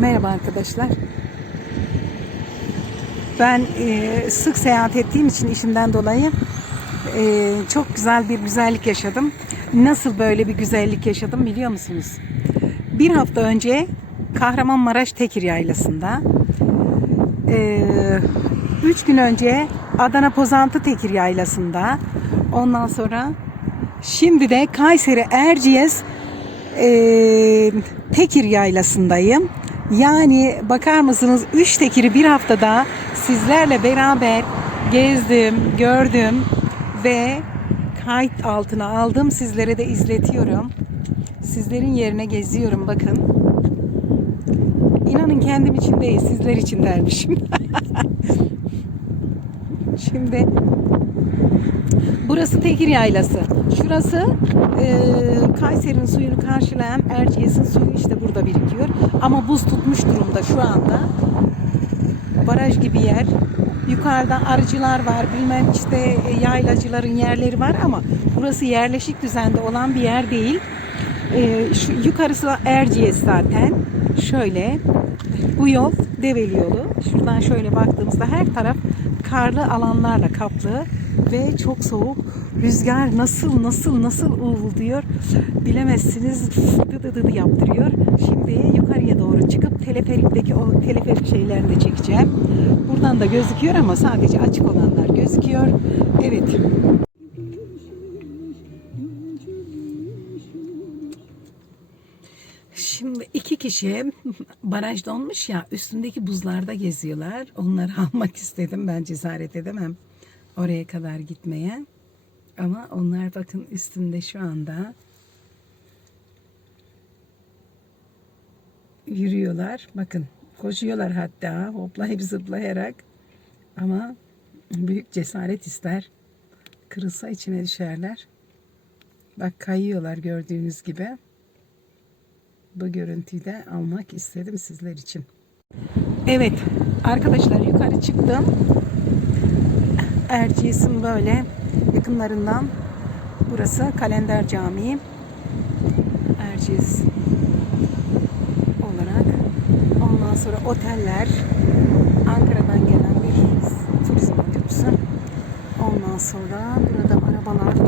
Merhaba arkadaşlar. Ben e, sık seyahat ettiğim için işimden dolayı e, çok güzel bir güzellik yaşadım. Nasıl böyle bir güzellik yaşadım biliyor musunuz? Bir hafta önce Kahramanmaraş Tekir Yaylası'nda, e, üç gün önce Adana Pozantı Tekir Yaylası'nda, ondan sonra şimdi de Kayseri Erciyes e, Tekir Yaylası'ndayım. Yani bakar mısınız 3 tekiri bir haftada sizlerle beraber gezdim, gördüm ve kayıt altına aldım. Sizlere de izletiyorum. Sizlerin yerine geziyorum bakın. İnanın kendim için değil sizler için dermişim. Şimdi Burası Tekir Yaylası. Şurası e, Kayseri'nin suyunu karşılayan Erciyes'in suyu işte burada birikiyor. Ama buz tutmuş durumda şu anda. Baraj gibi yer. Yukarıda arıcılar var, bilmem işte e, yaylacıların yerleri var ama burası yerleşik düzende olan bir yer değil. E, şu yukarısı Erciyes zaten. Şöyle bu yol Develi yolu. Şuradan şöyle baktığımızda her taraf karlı alanlarla kaplı ve çok soğuk. Rüzgar nasıl nasıl nasıl uğulduyor bilemezsiniz dı dı dı yaptırıyor. Şimdi yukarıya doğru çıkıp teleferikteki o teleferik şeylerini de çekeceğim. Buradan da gözüküyor ama sadece açık olanlar gözüküyor. Evet. Şimdi iki kişi baraj donmuş ya üstündeki buzlarda geziyorlar. Onları almak istedim. Ben cesaret edemem oraya kadar gitmeye. Ama onlar bakın üstünde şu anda yürüyorlar. Bakın koşuyorlar hatta hoplayıp zıplayarak. Ama büyük cesaret ister. Kırılsa içine düşerler. Bak kayıyorlar gördüğünüz gibi bu görüntüyü de almak istedim sizler için. Evet arkadaşlar yukarı çıktım. Erciyes'in böyle yakınlarından burası Kalender Camii. Erciyes olarak. Ondan sonra oteller. Ankara'dan gelen bir turizm otobüsü. Ondan sonra burada arabalar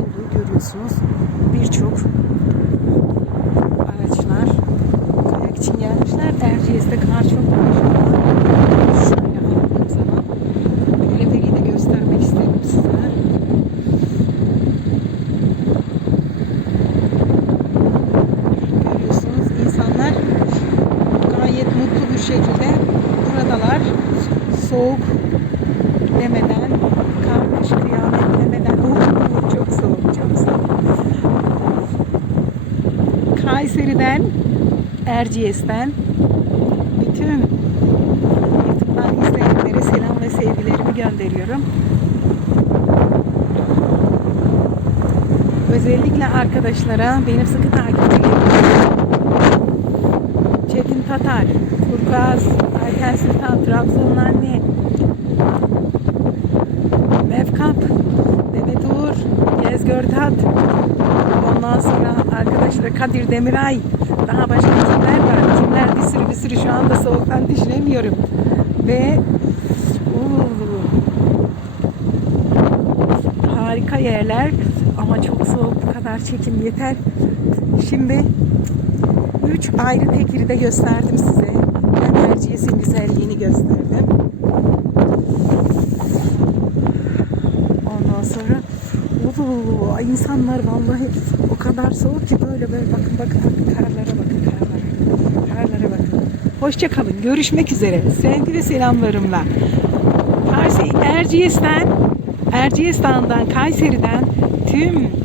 demeden, kar, kış, kıyamet demeden. Oh, çok soğuk, çok soğuk. Kayseri'den, Erciyes'ten bütün YouTube'dan izleyenlere selam ve sevgilerimi gönderiyorum. Özellikle arkadaşlara, benim sıkı takipçilerim Çetin Tatar, Kurkaz, Ayten Sultan, Trabzon'un anne, Tat, ondan sonra arkadaşlar Kadir Demiray, daha başka kimler var? Kimler bir sürü bir sürü şu anda soğuktan düşünemiyorum. Ve uuu, harika yerler ama çok soğuk bu kadar çekim yeter. Şimdi üç ayrı tekiri de gösterdim size. Ben Erciyes'in güzelliğini gösterdim. Ondan sonra uuu, insanlar vallahi o kadar soğuk ki böyle böyle bakın bakın bakın karlara bakın karlara. Karlara bakın. Hoşça kalın. Görüşmek üzere. Sevgi ve selamlarımla. Kayseri Erciyes'ten Erciyes Dağı'ndan Kayseri'den tüm